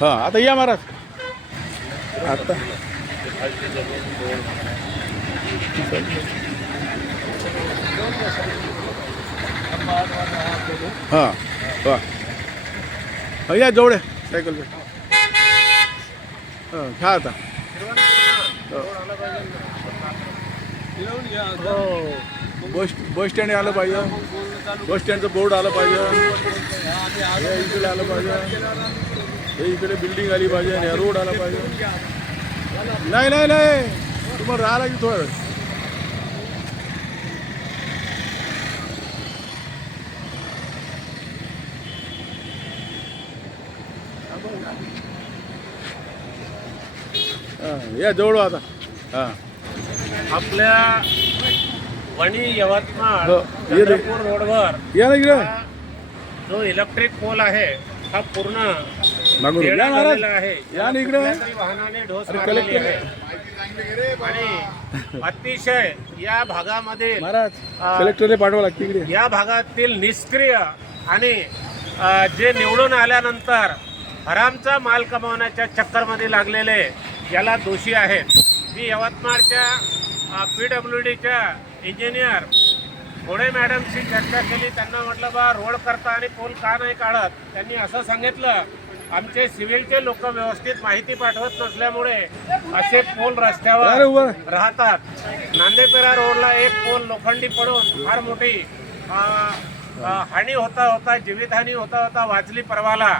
हां आता या महाराज आता हां वा या जवळ सायकल हां घ्या आता बस स्टँड आलं पाहिजे बस स्टँडचं बोर्ड आलं पाहिजे हे इकडे आलं पाहिजे हे इकडे बिल्डिंग आली पाहिजे हे रोड आला पाहिजे नाही नाही नाही तुम्हाला राहायला की थोडं या जवळ आता हां आपल्या वणी यवतमाळ हो, ये रे. चंद्रपूर रोडवर या ना इकडे हा जो इलेक्ट्रिक पोल आहे हा पूर्ण मागून तेढा या महाराज झालेला आहे. या ना इकडे कुठल्यातरी वाहनाने ढोस अरे मारलेली कलेक्टर आहे आणि अतिशय या भागामध्ये महाराज कलेक्टरने पाठवा लागते इकडे या भागातील निष्क्रिय आणि जे निवडून आल्यानंतर हरामचा माल कमावण्याच्या चक्करमध्ये लागलेले याला दोषी आहेत. मी यवतमाळच्या PWDच्या इंजिनियर घोडे मॅडमशी चर्चा केली. त्यांना म्हटलं बा रोड करता आणि पोल का नाही काढत. त्यांनी असं सांगितलं आमचे सिव्हिलचे लोक व्यवस्थित माहिती पाठवत नसल्यामुळे असे पोल रस्त्यावर राहतात. नांदेपेरा रोडला एक पोल लोखंडी पडून फार मोठी हानी होता जीवितहानी होता वाचली परवाला.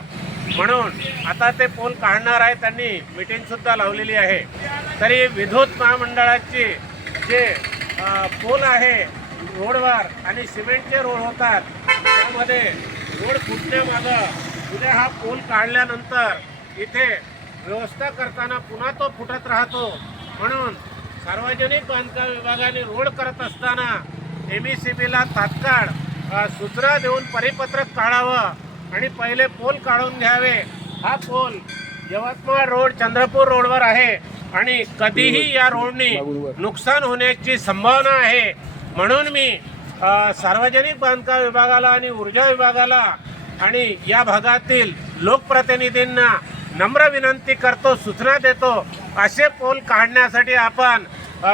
म्हणून आता ते पोल काढणार आहे. त्यांनी मीटिंग सुद्धा लावलेली आहे. तरी विद्युत महामंडळाची जे पोल आहे रोडवर आणि सिमेंटचे रोड होतात त्यामध्ये रोड फुटण्यामागं उद्या हा पोल काढल्यानंतर इथे व्यवस्था करताना पुन्हा तो फुटत राहतो. म्हणून सार्वजनिक बांधकाम विभागाने रोड करत असताना MECBला तात्काळ सूचना देऊन परिपत्रक काढावं आणि पहिले पोल काढून घ्यावे. हा पोल यवतमाळ रोड चंद्रपूर रोडवर आहे आणि कधीही या रोडने नुकसान होण्याची संभावना आहे. म्हणून मी सार्वजनिक बांधकाम विभागाला आणि ऊर्जा विभागाला आणि या भागातील लोकप्रतिनिधींना नम्र विनंती करतो, सूचना देतो. असे पोल काढण्यासाठी आपण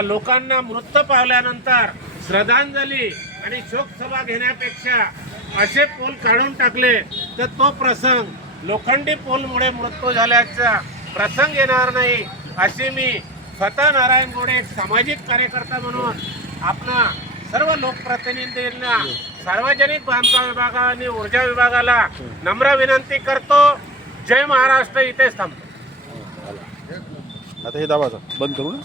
लोकांना मृत्यू पावल्यानंतर श्रद्धांजली आणि शोकसभा घेण्यापेक्षा असे पोल काढून टाकले तर तो प्रसंग लोखंडी पोलमुळे मृत्यू झाल्याचा प्रसंग येणार नाही. अशी मी स्वतः नारायण गोडे एक सामाजिक कार्यकर्ता म्हणून आपणा सर्व लोकप्रतिनिधींना सार्वजनिक बांधकाम विभागा आणि ऊर्जा विभागाला नम्र विनंती करतो. जय महाराष्ट्र. इथेच थांबतो. आता हे दाबाचा बंद करू ना.